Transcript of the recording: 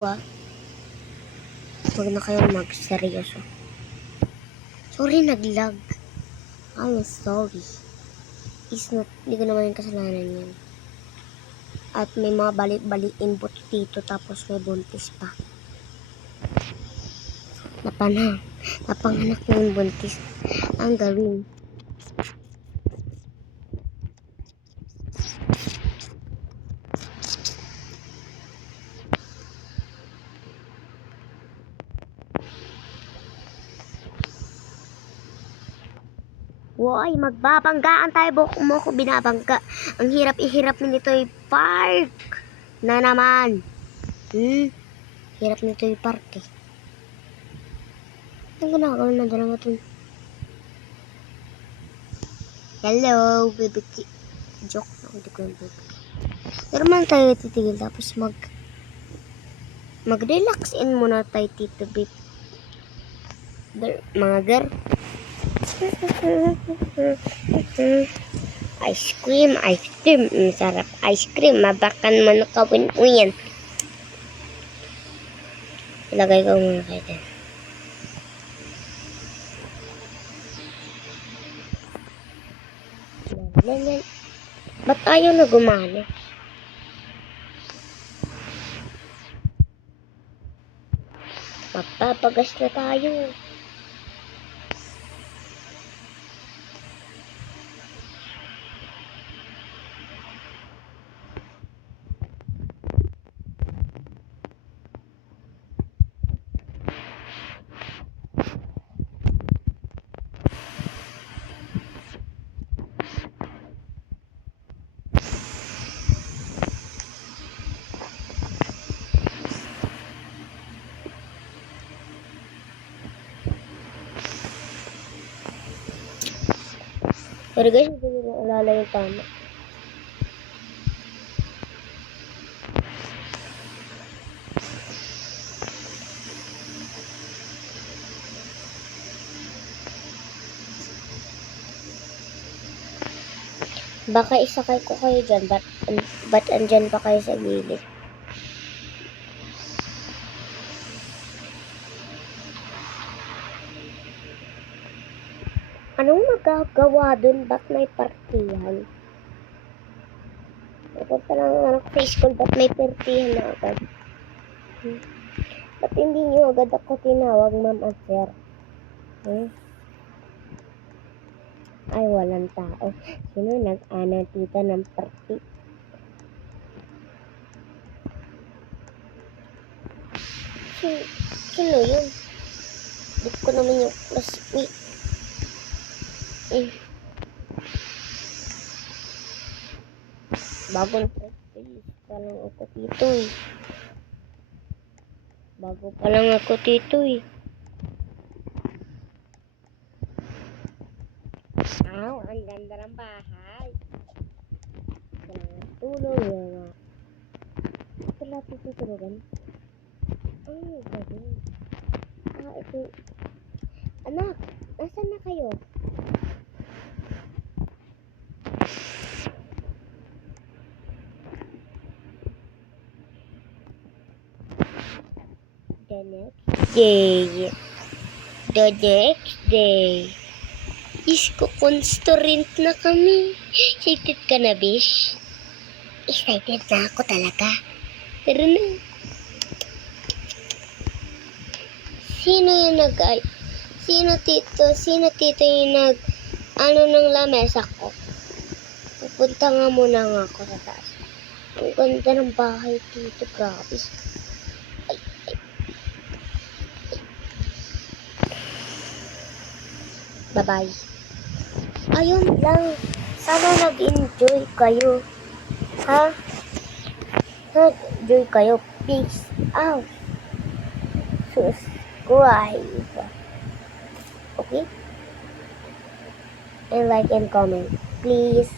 Huwag na kayong magseryoso. Sorry, naglag. I'm sorry. Hindi ko naman yung kasalanan yan. At may mga balik-balik input dito tapos may buntis pa. Napanganak na yung buntis. Ang gawin. Woy, magbabanggaan tayo. Buko mo ko binabangga. Ang hirap nito yung park. Na naman. Hirap nito yung park eh. Ang ginagawa na dalawa ito. Hello, baby. Joke na. Hindi ko yung baby. Pero man tayo titigil tapos mag-relax in muna tayo tito babe. Mga girl. Ice cream. Masarap ice cream. Mabakan mo na kawin mo yan. Ilagay ko muna kayo dyan. Ba't ayaw na gumana? Magpapagas na tayo. Pero guys, hindi ko naalala yung tama. Baka isakay ko kayo dyan. Ba't andyan pa kayo sa gilid? Anong magagawa dun? Ba't may partihan? Napunta lang ang anak sa school. Ba't may partihan na agad? Ba't hindi nyo agad ako tinawag, ma'am at sir? Ay, walang tao. Sino nag-ana tita ng party? Sino yun? Di ko naman yung classmate. Bagong practice pa lang ako dito eh. Bago pa lang ako dito eh. Ang ganda ng bahay. Tulog yun. Ito lahat tutulugan. Ay, gano'n. Ito. Anak, nasaan na kayo? The next day. Isko-constorant na kami. Excited ka na, bish? Excited na ako talaga. Pero na. Sino tito yung ng lamesa ko? Pupunta nga muna nga ako sa taas. Ang ganda ng bahay dito, grabe. Bye-bye. Ayun lang. Sana nag-enjoy kayo. Ha? Nag-enjoy kayo. Peace out. Subscribe. Okay? And like and comment. Please.